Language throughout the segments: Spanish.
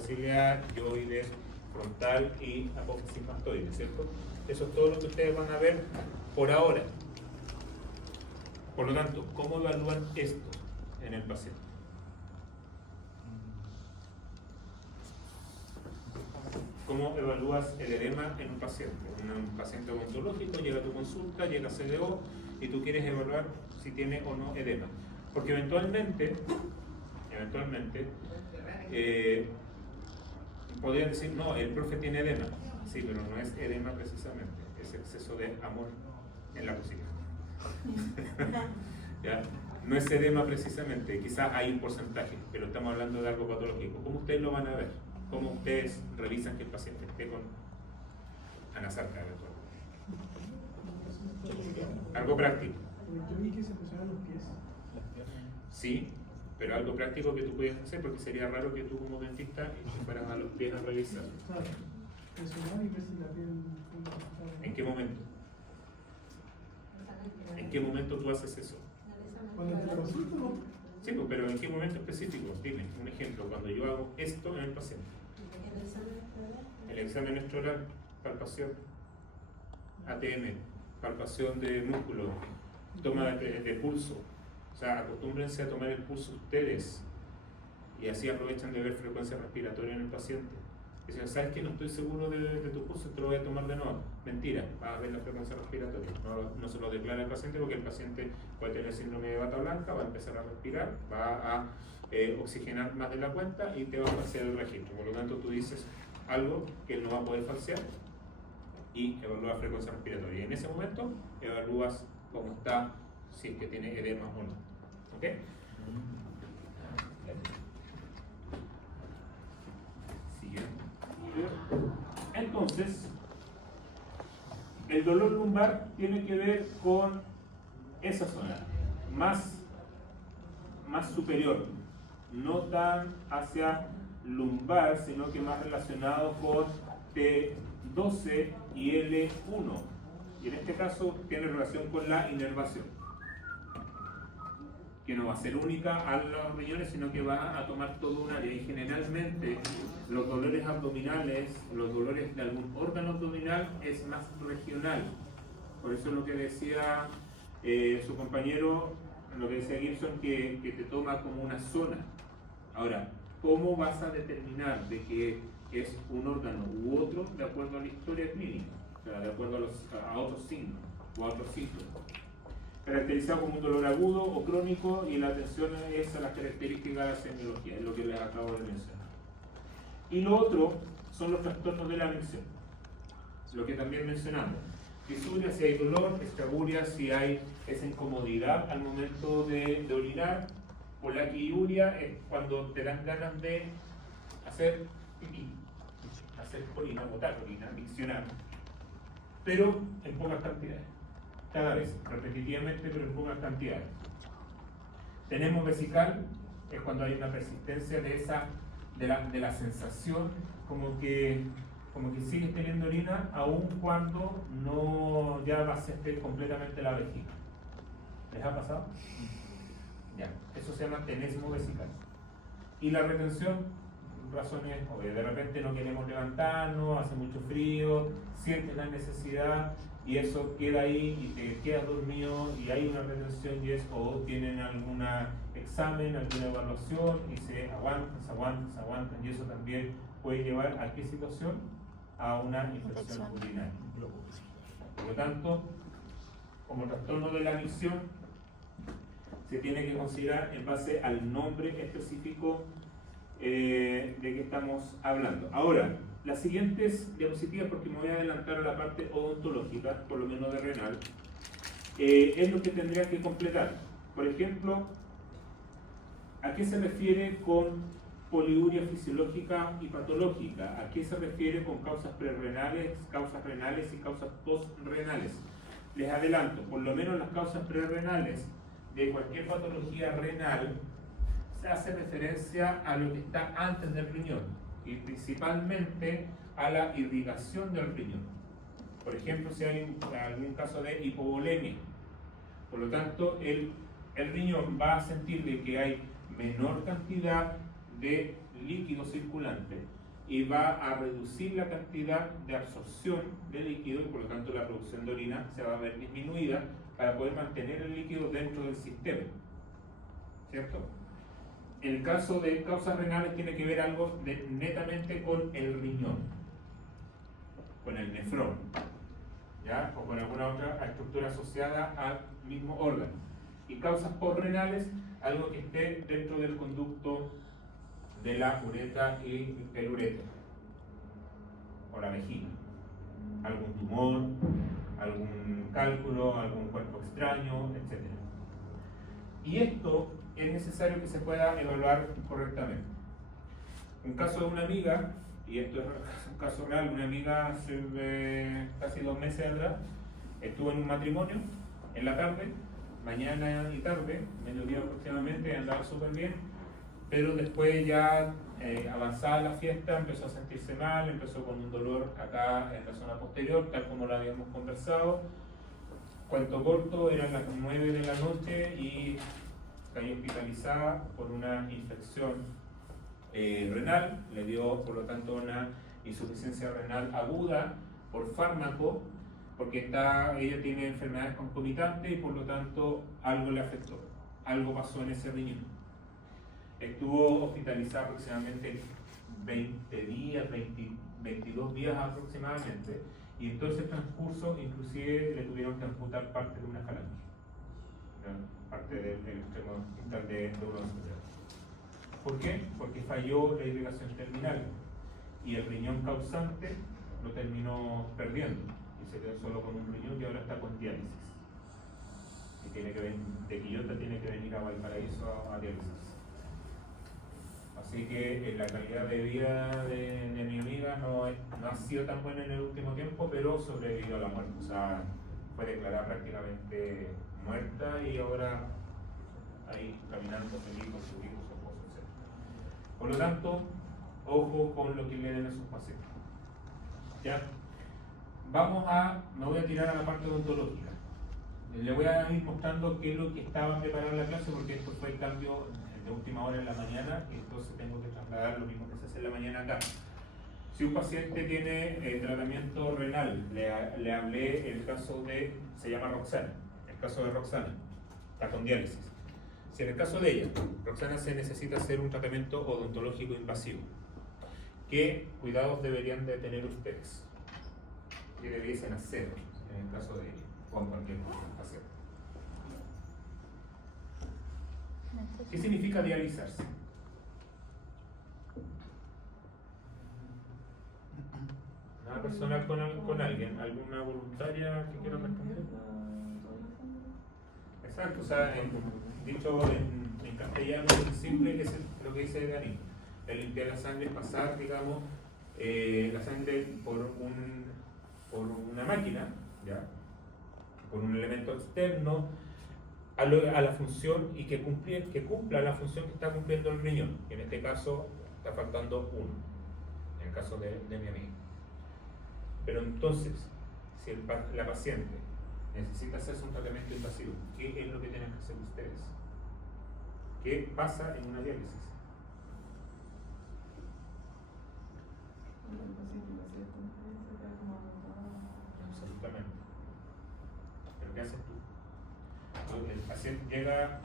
ciliar, yoides, frontal y apófisis mastoide, ¿cierto? Eso es todo lo que ustedes van a ver por ahora. Por lo tanto, ¿cómo evalúan esto en el paciente? ¿Cómo evalúas el edema en un paciente? Un paciente odontológico llega a tu consulta, llega a CDO y tú quieres evaluar si tiene o no edema. Porque eventualmente podrían decir, no, el profe tiene edema. Sí, pero no es edema precisamente, es exceso de amor en la cocina. ¿Ya? No es edema precisamente, quizás hay un porcentaje, pero estamos hablando de algo patológico. ¿Cómo ustedes lo van a ver? ¿Cómo ustedes revisan que el paciente esté con anasarca eventual? Algo práctico. Yo vi que se pusieron los pies. Sí, pero algo práctico que tú puedes hacer, porque sería raro que tú como dentista te fueras a los pies a revisar. Claro. Presionar y ver si la piel... ¿En qué momento? ¿En qué momento tú haces eso? Cuando te lo consulto, ¿no? Sí, pues, pero ¿en qué momento específico? Dime, un ejemplo, cuando yo hago esto en el paciente. El examen extraoral, palpación, ATM, palpación de músculo, toma de pulso. O sea, acostúmbrense a tomar el pulso ustedes y así aprovechan de ver frecuencia respiratoria en el paciente. Dicen, ¿sabes qué? No estoy seguro de tu pulso, te lo voy a tomar de nuevo. Mentira, vas a ver la frecuencia respiratoria. No se lo declara al paciente porque el paciente puede tener síndrome de bata blanca, va a empezar a respirar, va a oxigenar más de la cuenta y te va a falsear el registro. Por lo tanto, tú dices algo que él no va a poder falsear y evalúas frecuencia respiratoria. Y en ese momento evalúas cómo está, si es que tiene edema o no. ¿Ok? Entonces, el dolor lumbar tiene que ver con esa zona, más superior, no tan hacia lumbar, sino que más relacionado con T12 y L1. Y en este caso tiene relación con la inervación, que no va a ser única a los riñones, sino que va a tomar todo un área. Y generalmente los dolores abdominales, los dolores de algún órgano abdominal es más regional. Por eso es lo que decía su compañero, lo que decía Gibson, que te toma como una zona. Ahora, ¿cómo vas a determinar de que es un órgano u otro de acuerdo a la historia clínica? O sea, de acuerdo a otros signos o a otros síntomas. Caracterizado como un dolor agudo o crónico, y la atención es a las características de la semiología, es lo que les acabo de mencionar. Y lo otro son los trastornos de la micción, lo que también mencionamos. Fisuria si hay dolor, escaburia si hay esa incomodidad al momento de orinar, polaquiuria es cuando te dan ganas de hacer pipí, hacer orina, botar orina, miccionar, pero en pocas cantidades. Cada vez, repetitivamente, pero en pocas cantidades. Tenemos vesical, es cuando hay una persistencia de la sensación como que sigues teniendo orina, aun cuando no ya vaciaste completamente la vejiga. ¿Les ha pasado? Ya, eso se llama tenesmo vesical. Y la retención, razones obvias. De repente no queremos levantarnos, hace mucho frío, sientes la necesidad y eso queda ahí y te quedas dormido y hay una retención y es o tienen algún examen, alguna evaluación y se aguantan y eso también puede llevar a qué situación? A una infección urinaria. Por lo tanto, como trastorno de la micción se tiene que considerar en base al nombre específico de que estamos hablando. Ahora, las siguientes diapositivas, porque me voy a adelantar a la parte odontológica, por lo menos de renal, es lo que tendría que completar. Por ejemplo, ¿a qué se refiere con poliuria fisiológica y patológica? ¿A qué se refiere con causas prerrenales, causas renales y causas postrenales? Les adelanto, por lo menos las causas prerrenales de cualquier patología renal se hace referencia a lo que está antes del riñón y principalmente a la irrigación del riñón. Por ejemplo, si hay algún caso de hipovolemia, por lo tanto el riñón va a sentir de que hay menor cantidad de líquido circulante y va a reducir la cantidad de absorción de líquido y por lo tanto la producción de orina se va a ver disminuida para poder mantener el líquido dentro del sistema, ¿cierto? En el caso de causas renales tiene que ver algo netamente con el riñón, con el nefrón, ¿ya? O con alguna otra estructura asociada al mismo órgano. Y causas postrenales, algo que esté dentro del conducto de la uretra y el uréter, o la vejiga. Algún tumor, algún cálculo, algún cuerpo extraño, etc. Y esto es necesario que se pueda evaluar correctamente. Un caso de una amiga, y esto es un caso real, una amiga hace casi 2 meses atrás, estuvo en un matrimonio en la tarde, mañana y tarde, mediodía aproximadamente, andaba súper bien, pero después ya avanzada la fiesta empezó a sentirse mal, empezó con un dolor acá en la zona posterior, tal como lo habíamos conversado. Cuento corto, eran las 9 de la noche y cayó hospitalizada por una infección renal, le dio por lo tanto una insuficiencia renal aguda por fármaco, porque ella tiene enfermedades concomitantes y por lo tanto algo le afectó, algo pasó en ese riñón. Estuvo hospitalizada aproximadamente 20 días, 22 días aproximadamente, y en todo ese transcurso inclusive le tuvieron que amputar parte de una falange, ¿no? Parte del extremo distal de uno de los dedos. ¿Por qué? Porque falló la irrigación terminal y el riñón causante lo terminó perdiendo y se quedó solo con un riñón y ahora está con diálisis. Y tiene que venir, de Quillota tiene que venir a Valparaíso a diálisis. Así que la calidad de vida de mi amiga no ha sido tan buena en el último tiempo, pero sobrevivió a la muerte. O sea, fue declarada prácticamente muerta y ahora ahí caminando feliz con su hijo, su esposo, etc. Por lo tanto, ojo con lo que le den a sus pacientes. ¿Ya? Me voy a tirar a la parte odontológica. Le voy a ir mostrando qué es lo que estaba preparando la clase, porque esto fue el cambio de última hora en la mañana y entonces tengo que trasladar lo mismo que se hace en la mañana acá. Si un paciente tiene tratamiento renal, le hablé el caso se llama Roxana, el caso de Roxana, está con diálisis. Si en el caso de ella, Roxana, se necesita hacer un tratamiento odontológico invasivo, ¿qué cuidados deberían de tener ustedes? ¿Qué debiesen hacer en el caso de ella o en cualquier paciente? ¿Qué significa dializarse? ¿Una persona con alguien? ¿Alguna voluntaria que quiera responder? Exacto, o sea, dicho en castellano es simple, que es lo que dice Dani. El limpiar la sangre es pasar, digamos, la sangre por una máquina, ¿ya? Por un elemento externo, a la función y que cumpla la función que está cumpliendo el riñón, que en este caso está faltando uno, en el caso de mi amiga. Pero entonces, si la paciente necesita hacerse un tratamiento invasivo, ¿qué es lo que tienen que hacer ustedes? ¿Qué pasa en una diálisis? Absolutamente. ¿Pero qué haces tú? El paciente llega,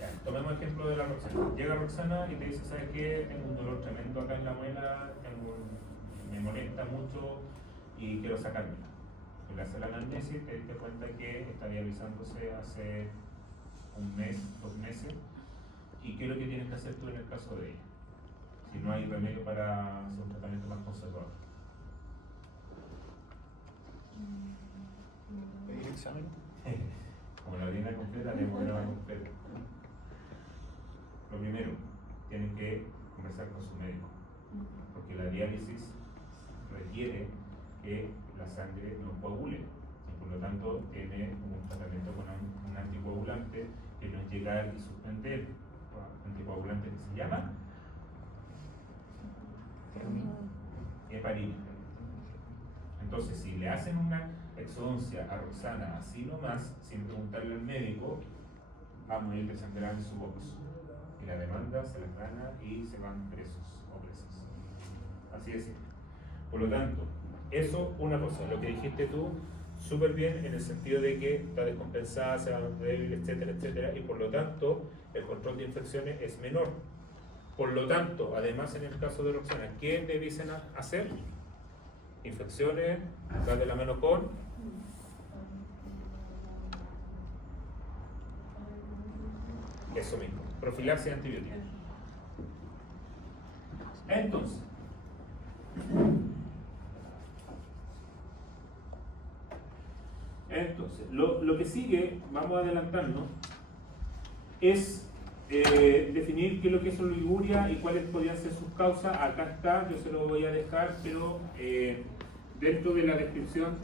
ya, tomemos el ejemplo de la Roxana. Llega Roxana y te dice, ¿sabes qué? Tengo un dolor tremendo acá en la muela, me molesta mucho y quiero sacármela. Le hace la anamnesis, te diste cuenta que está dializándose hace 1 mes, 2 meses. ¿Y qué es lo que tienes que hacer tú en el caso de ella? Si no hay remedio para hacer un tratamiento más conservador. ¿Pedir examen? Como la orina completa, le prueba completa. Lo primero, tienen que conversar con su médico, porque la diálisis requiere que la sangre no coagule, y por lo tanto tiene un tratamiento con un anticoagulante que no es llegar y suspender, un anticoagulante que se llama heparina. Entonces, si le hacen una exodoncia a Roxana así nomás, sin preguntarle al médico, va a morir desangrada en su box. y la demanda se las gana y se van presos o presas. Así es. Por lo tanto, eso una cosa, lo que dijiste tú, súper bien en el sentido de que está descompensada, se va a débil, etcétera, etcétera, y por lo tanto el control de infecciones es menor. Por lo tanto, además en el caso de Roxana, ¿qué debiesen hacer? Infecciones, va de la mano con eso mismo, profilaxis antibiótica. Entonces, lo que sigue, vamos adelantando, es definir qué es lo que es oliguria y cuáles podrían ser sus causas. Acá está, yo se lo voy a dejar, pero dentro de la descripción.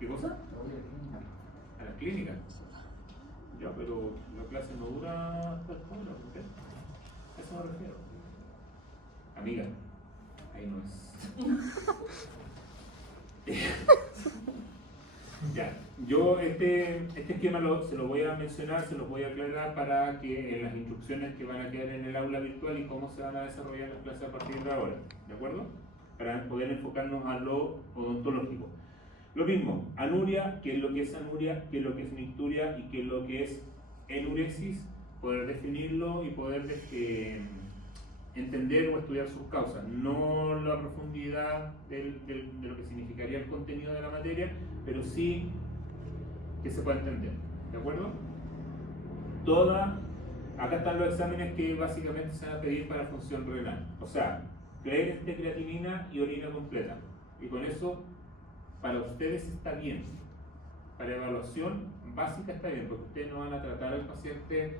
¿Qué cosa? A la clínica. Ya, pero la clase no dura hasta el fondo, ¿ok? A eso me refiero. Amiga, ahí no es. Ya, yo este esquema se lo voy a mencionar, se lo voy a aclarar para que en las instrucciones que van a quedar en el aula virtual y cómo se van a desarrollar las clases a partir de ahora, ¿de acuerdo? Para poder enfocarnos a lo odontológico. Lo mismo, anuria, qué es lo que es anuria, qué es lo que es micturia y qué es lo que es enuresis, poder definirlo y poder entender o estudiar sus causas, no la profundidad de lo que significaría el contenido de la materia, pero sí que se pueda entender, ¿de acuerdo? Acá están los exámenes que básicamente se van a pedir para función renal, o sea, creatinina y orina completa, y con eso para ustedes está bien, para evaluación básica está bien, porque ustedes no van a tratar al paciente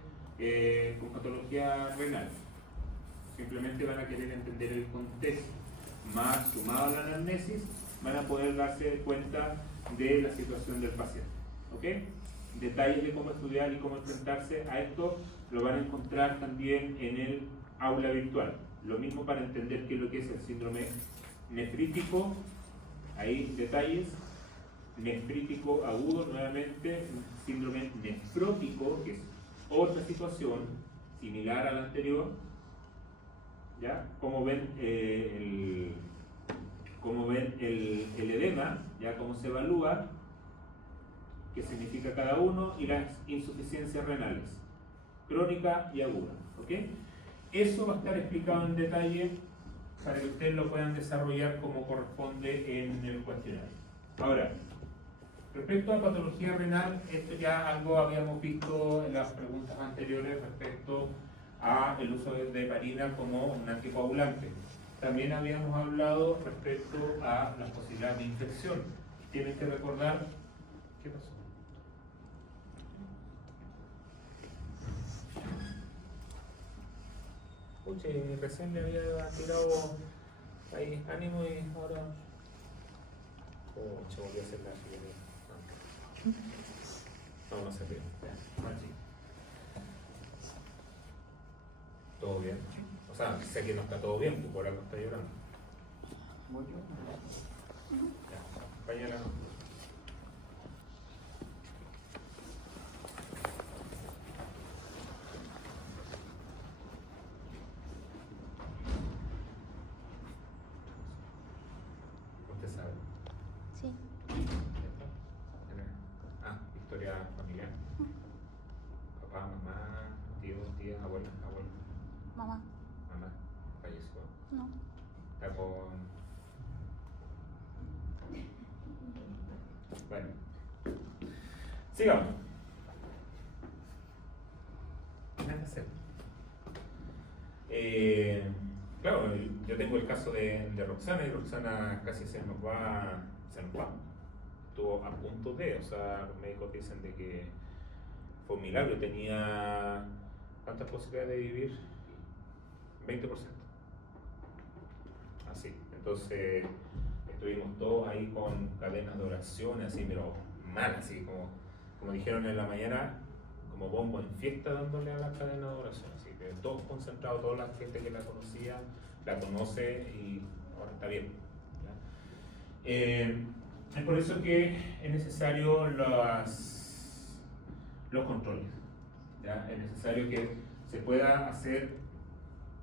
con patología renal. Simplemente van a querer entender el contexto, más sumado a la anamnesis, van a poder darse cuenta de la situación del paciente. ¿Ok? Detalles de cómo estudiar y cómo enfrentarse a esto lo van a encontrar también en el aula virtual. Lo mismo para entender qué es lo que es el síndrome nefrítico, ahí detalles, nefrítico agudo, nuevamente, síndrome nefrótico, que es otra situación similar a la anterior. ¿Ya? Como ven el edema, ya cómo se evalúa, qué significa cada uno, y las insuficiencias renales, crónica y aguda. ¿Ok? Eso va a estar explicado en detalle para que ustedes lo puedan desarrollar como corresponde en el cuestionario. Ahora, respecto a patología renal, esto ya algo habíamos visto en las preguntas anteriores respecto a el uso de heparina como un anticoagulante. También habíamos hablado respecto a las posibilidades de infección. Tienen que recordar, ¿qué pasó? Puche, recién le había tirado ahí ánimo y ahora... Oh, volvió a hacer la figura. No se ríe. ¿Todo bien? O sea, sé que no está todo bien, pues por algo está llorando. ¿Voy yo? Ya, vaya la... ¿Usted sabe? Sí. Historia familiar. Papá, mamá, tíos, tías, abuelas, abuelos. Mamá. Mamá, falleció. No. Está con... Bueno. Sigamos. Nada que hacer. Claro, yo tengo el caso de Roxana, y Roxana casi se nos va. Estuvo a punto de, o sea, los médicos dicen de que fue un milagro, tenía ¿cuántas posibilidades de vivir? 20%. Así, entonces estuvimos todos ahí con cadenas de oración, así, pero mal, así como dijeron en la mañana, como bombo en fiesta dándole a la cadena de oración, así que todos concentrados, toda la gente que la conocía, la conoce y ahora está bien. Es por eso que es necesario los controles, ¿ya? Es necesario que se pueda hacer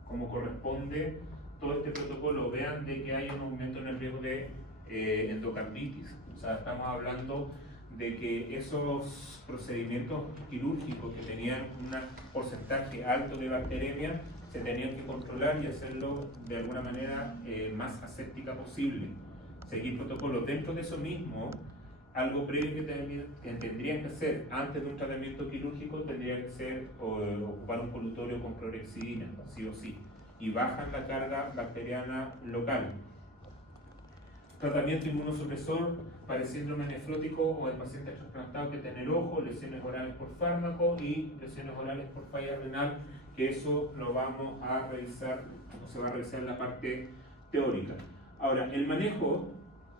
como corresponde todo este protocolo. Vean de que hay un aumento en el riesgo de endocarditis. O sea, estamos hablando de que esos procedimientos quirúrgicos que tenían un porcentaje alto de bacteremia se tenían que controlar y hacerlo de alguna manera más aséptica posible. Seguir protocolos. Dentro de eso mismo, algo previo que tendrían que hacer antes de un tratamiento quirúrgico tendría que ser ocupar un colutorio con clorhexidina, sí o sí, y bajan la carga bacteriana local. Tratamiento inmunosupresor para el síndrome nefrótico o el paciente trasplantado que tiene el ojo, lesiones orales por fármaco y lesiones orales por falla renal, que eso lo vamos a revisar, o se va a revisar en la parte teórica. Ahora, el manejo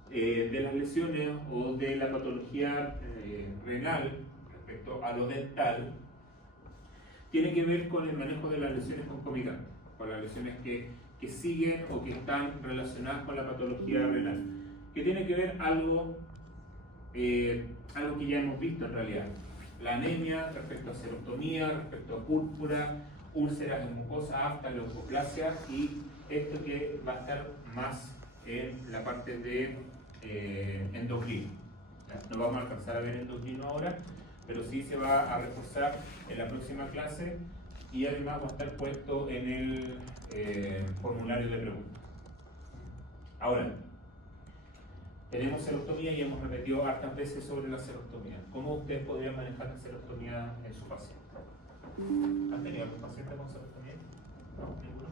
de las lesiones o de la patología renal respecto a lo dental tiene que ver con el manejo de las lesiones concomitantes, con las lesiones que siguen o que están relacionadas con la patología renal, que tiene que ver algo que ya hemos visto en realidad: la anemia respecto a serostomía, respecto a púrpura, úlceras en mucosa afta, leucoplasia, y esto que va a estar más en la parte de endocrino. No vamos a alcanzar a ver endocrino ahora, pero sí se va a reforzar en la próxima clase y además va a estar puesto en el formulario de preguntas. Ahora, tenemos serostomía y hemos repetido hartas veces sobre la serostomía. ¿Cómo usted podría manejar la serostomía en su paciente? ¿Han tenido algún paciente con serostomía? No, ninguno.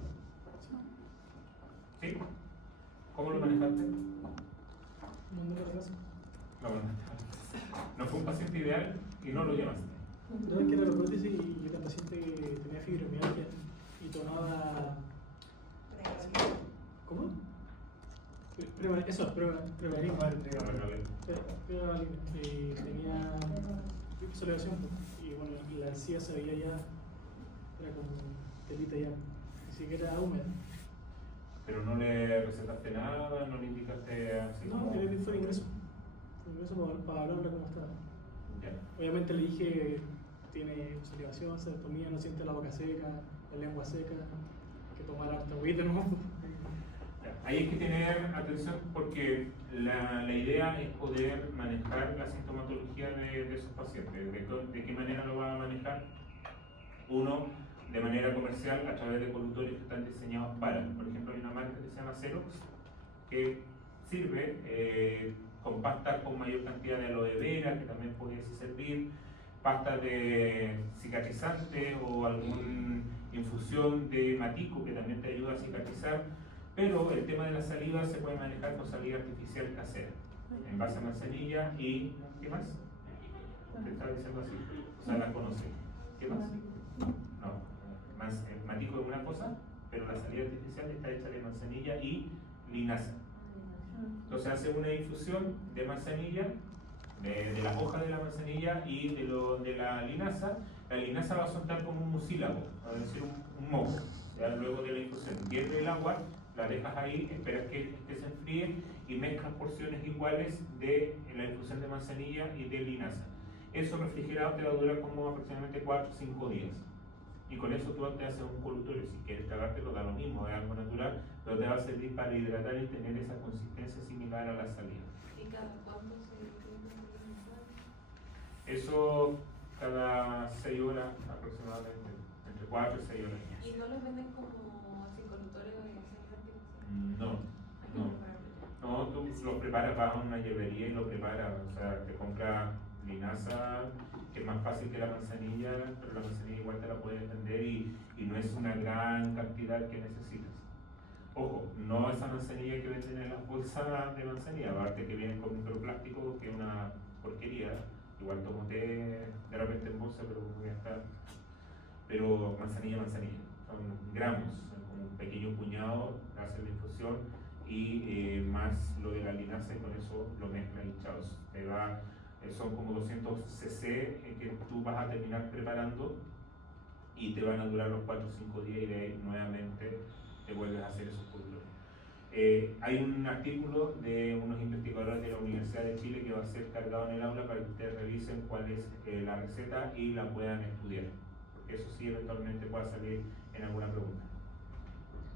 ¿Sí? ¿Cómo lo manejaste? No fue un paciente ideal y no lo llamaste. No, es que era la prótesis y era paciente que tenía fibromialgia y tomaba. ¿Cómo? Prevalina. Tenía insolación y bueno, la encía se veía ya, era como telita ya, ni siquiera húmeda. Pero no le recetaste nada, no le indicaste así. No, fue ingreso. Para hablarle cómo estaba. Ya. Obviamente le dije, tiene salivación, serostomía, no siente la boca seca, la lengua seca, que tomar harta agüita, ¿no? Ahí hay que tener atención porque la idea es poder manejar la sintomatología de esos pacientes. ¿De qué manera lo va a manejar? Uno, de manera comercial, a través de colutorios que están diseñados para. Por ejemplo, hay una marca que se llama Xerox, que sirve con pastas con mayor cantidad de aloe vera, que también pudiese servir, pastas de cicatrizante o alguna infusión de matico que también te ayuda a cicatrizar. Pero el tema de la saliva se puede manejar con saliva artificial casera, en base a manzanilla y... ¿qué más? Te estaba diciendo así, o sea, la conoce. ¿Qué más? No, el matico es una cosa, pero la saliva artificial está hecha de manzanilla y linaza. Entonces hace una infusión de manzanilla, de las hojas de la manzanilla y de la linaza. La linaza va a soltar como un mucílago, es decir, un moco. Ya luego de la infusión, hierve el agua, la dejas ahí, esperas que se enfríe y mezclas porciones iguales de la infusión de manzanilla y de linaza. Eso refrigerado te va a durar como aproximadamente 4 o 5 días. Y con eso tú te haces un colutorio. Si quieres tragártelo, da lo mismo, es algo natural, pero te va a servir para hidratar y tener esa consistencia similar a la saliva. ¿Y cada cuánto se tiene que Eso cada 6 horas aproximadamente, entre 4 y 6 horas. ¿Y no los venden como psicolutorios de No, tú lo preparas, vas a una hierbería y lo preparas, o sea, te compras linaza, que es más fácil que la manzanilla, pero la manzanilla igual te la puedes vender y no es una gran cantidad que necesitas. Ojo, no esa manzanilla que venden en las bolsas de manzanilla, aparte que vienen con microplástico, que es una porquería, igual tomo té de repente en bolsa, pero voy a estar. Pero manzanilla, son gramos, son como un pequeño puñado, haces la infusión y más lo de la linaza y con eso lo mezclas y chao. Son como 200 cc que tú vas a terminar preparando y te van a durar los 4 o 5 días y de ahí nuevamente te vuelves a hacer esos colutorios. Hay un artículo de unos investigadores de la Universidad de Chile que va a ser cargado en el aula para que ustedes revisen cuál es la receta y la puedan estudiar. que eso sí eventualmente pueda salir en alguna pregunta.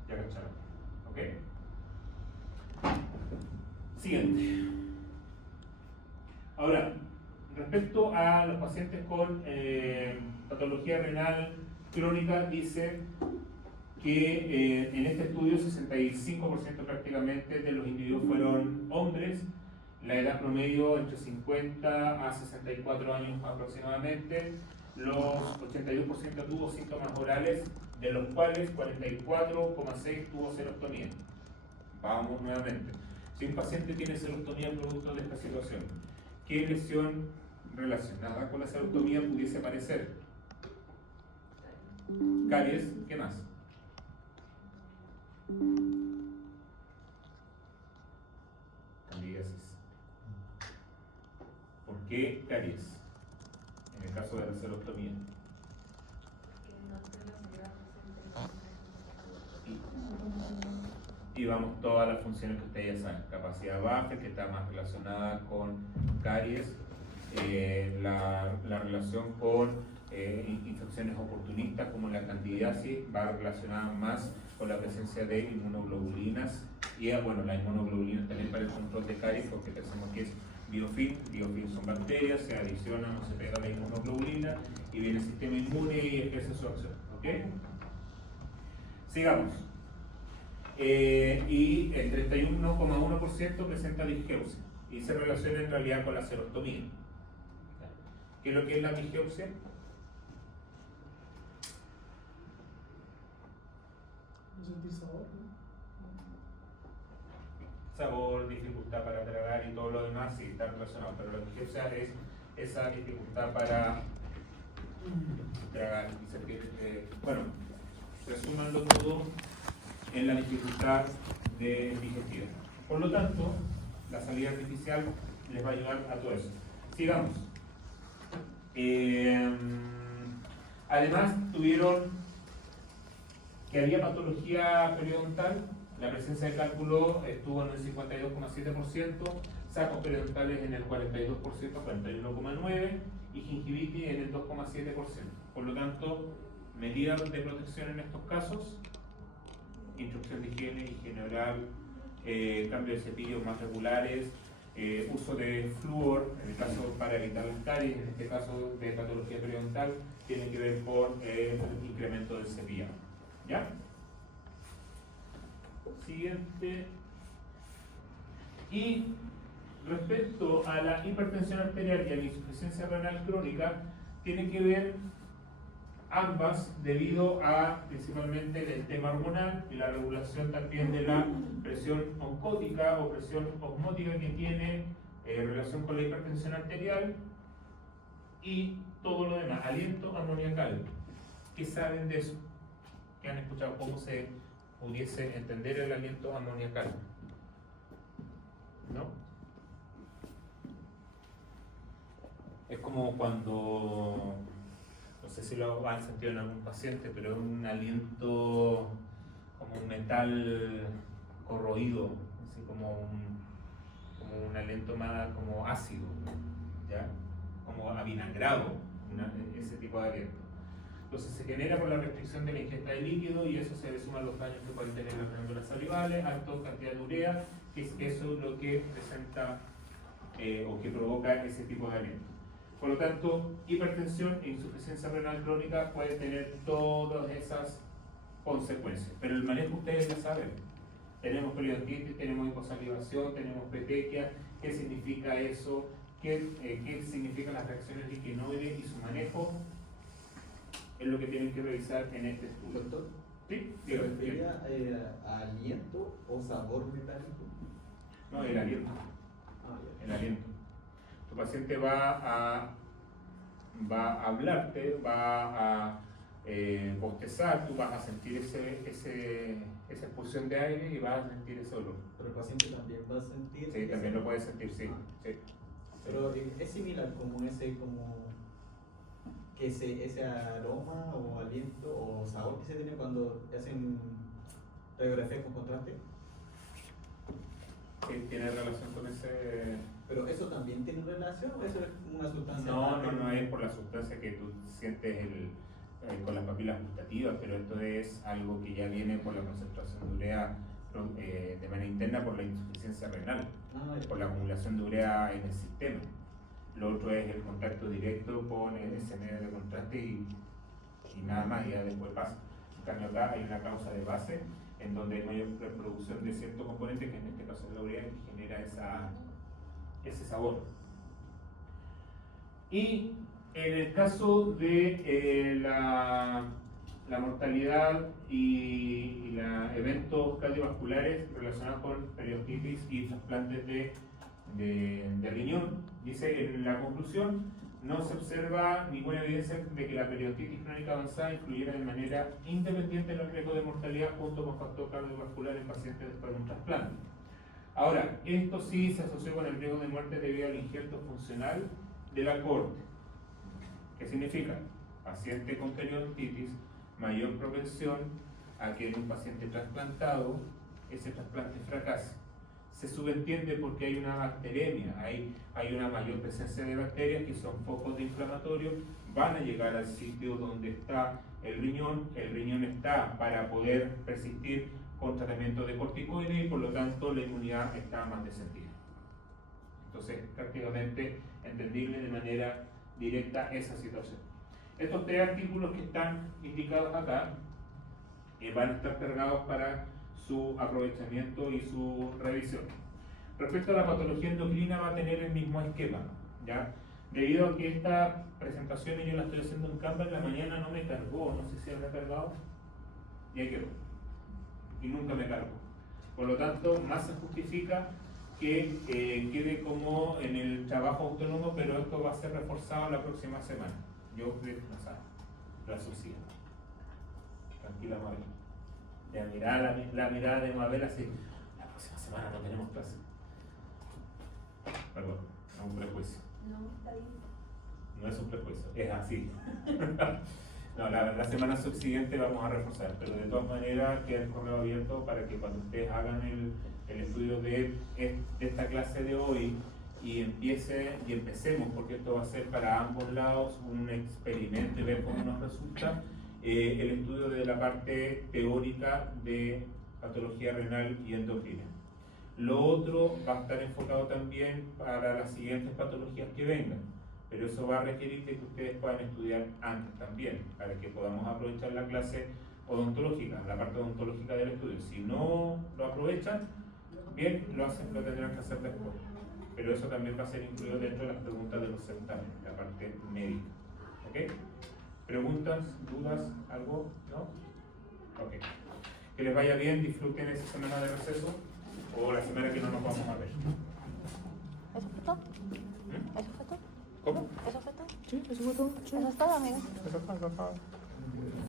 Ya cacharon. ¿Ok? Siguiente. Ahora, respecto a los pacientes con patología renal crónica, dice que en este estudio 65% prácticamente de los individuos fueron hombres, la edad promedio entre 50 a 64 años aproximadamente, los 82% tuvo síntomas orales, de los cuales 44,6 tuvo serostomía. Vamos nuevamente. Si un paciente tiene serostomía producto de esta situación, ¿qué lesión relacionada con la serostomía pudiese aparecer? Caries, ¿qué más? Candidiasis. ¿Por qué caries? En el caso de la serostomía. Y vamos todas las funciones que ustedes ya saben. Capacidad Buffer, que está más relacionada con caries, la relación con infecciones oportunistas como la candidiasis va relacionada más con la presencia de inmunoglobulinas y bueno, las inmunoglobulinas también para el control de caries, porque pensamos que es biofilm son bacterias, se adicionan o se pega la inmunoglobulina y viene el sistema inmune y ejerce su acción. ¿Ok? Sigamos. Y el 31,1% presenta disgeusia y se relaciona en realidad con la serostomía. ¿Qué es lo que es la disgeusia? No sentir sabor, ¿no? Sabor, dificultad para tragar y todo lo demás sí está relacionado, pero la disgeusia es esa dificultad para tragar y sentir, bueno, resumanlo todo en la dificultad de digestiva. Por lo tanto, la salida artificial les va a ayudar a todo eso. Sigamos. Además, tuvieron que había patología periodontal, la presencia de cálculo estuvo en el 52,7%, sacos periodontales en el 42%, 41,9%, y gingivitis en el 2,7%. Por lo tanto, medidas de protección en estos casos: instrucción de higiene oral, cambio de cepillos más regulares, uso de flúor, en el caso para evitar el caries, en este caso de patología periodontal, tiene que ver con el incremento del cepillado. ¿Ya? Siguiente. Y respecto a la hipertensión arterial y a la insuficiencia renal crónica, tiene que ver ambas debido a principalmente el tema hormonal y la regulación también de la presión oncótica o presión osmótica que tiene relación con la hipertensión arterial y todo lo demás. Aliento amoniacal. ¿Qué saben de eso? ¿Qué han escuchado? ¿Cómo se pudiese entender el aliento amoniacal? ¿No? Es como cuando, no sé si lo han sentido en algún paciente, pero es un aliento como un metal corroído, así como un aliento más como ácido, ¿ya? Como avinagrado, ese tipo de aliento. Entonces se genera por la restricción de la ingesta de líquido y eso se le suma a los daños que pueden tener las glándulas salivales, alta cantidad de urea, que es eso lo que presenta o que provoca ese tipo de aliento. Por lo tanto, hipertensión e insuficiencia renal crónica pueden tener todas esas consecuencias, pero el manejo ustedes ya saben. Tenemos periodontitis, tenemos hiposalivación, tenemos petequia. ¿Qué significa eso? ¿Qué significan las reacciones liquinoides y su manejo? Es lo que tienen que revisar en este estudio. Doctor, ¿Sí? ¿se refería a aliento o sabor metálico? No, el aliento. Ah, ya. El aliento. Tu paciente va a hablarte, va a bostezar, tú vas a sentir esa expulsión de aire y vas a sentir ese olor. Pero el paciente también va a sentir. Sí, también lo puedes sentir, sí. Sí. Pero es similar como ese aroma o aliento o sabor que se tiene cuando hacen radiografía con contraste. ¿Tiene relación con ese...? ¿Pero eso también tiene relación o eso es una sustancia? No, es por la sustancia que tú sientes con las papilas gustativas, pero esto es algo que ya viene por la concentración de urea de manera interna por la insuficiencia renal, por la acumulación de urea en el sistema. Lo otro es el contacto directo con ese medio de contraste y nada más, y ya después pasa. En cambio acá hay una causa de base en donde hay mayor reproducción de cierto componente, que en este caso es la urea, que genera ese sabor. Y en el caso de la mortalidad y eventos cardiovasculares relacionados con periostitis y trasplantes de riñón, dice en la conclusión, no se observa ninguna evidencia de que la periostitis crónica avanzada influyera de manera independiente en el riesgo de mortalidad junto con factor cardiovascular en pacientes después de un trasplante. Ahora, esto sí se asoció con el riesgo de muerte debido al injerto funcional de la corte. ¿Qué significa? Paciente con periostitis, mayor propensión a que en un paciente trasplantado ese trasplante fracase. Se subentiende porque hay una bacteremia, hay una mayor presencia de bacterias que son focos de inflamatorio, van a llegar al sitio donde está el riñón está para poder persistir con tratamiento de corticoides y por lo tanto la inmunidad está más descendida. Entonces, prácticamente entendible de manera directa esa situación. Estos tres artículos que están indicados acá van a estar cargados para su aprovechamiento y su revisión. Respecto a la patología endocrina va a tener el mismo esquema, ¿ya? Debido a que esta presentación yo la estoy haciendo en Canva, en la mañana no me cargó, no sé si habrá cargado, y ahí quedó. Y nunca me cargó. Por lo tanto, más se justifica que quede como en el trabajo autónomo, pero esto va a ser reforzado la próxima semana. Yo la subsidio. Tranquila, Mabel. Ya la mirada de Mabel así, la próxima semana no tenemos clase. Perdón, es un prejuicio. No, está bien. No es un prejuicio, es así. No, la semana subsiguiente vamos a reforzar, pero de todas maneras queda el correo abierto para que cuando ustedes hagan el estudio de esta clase de hoy y empecemos, porque esto va a ser para ambos lados un experimento y ver cómo nos resulta, el estudio de la parte teórica de patología renal y endocrina. Lo otro va a estar enfocado también para las siguientes patologías que vengan, pero eso va a requerir de que ustedes puedan estudiar antes también, para que podamos aprovechar la clase odontológica, la parte odontológica del estudio. Si no lo aprovechan, bien, lo tendrán que hacer después. Pero eso también va a ser incluido dentro de las preguntas de los certámenes, la parte médica. ¿Ok? ¿Preguntas, dudas, algo? ¿No? Ok. Que les vaya bien, disfruten esa semana de receso o la semana que no nos vamos a ver. ¿Eso fue todo? ¿Mm? ¿Eso fue todo? ¿Cómo? ¿Eso fue todo? Sí, eso fue todo. Eso es todo, amigo. Eso fue todo.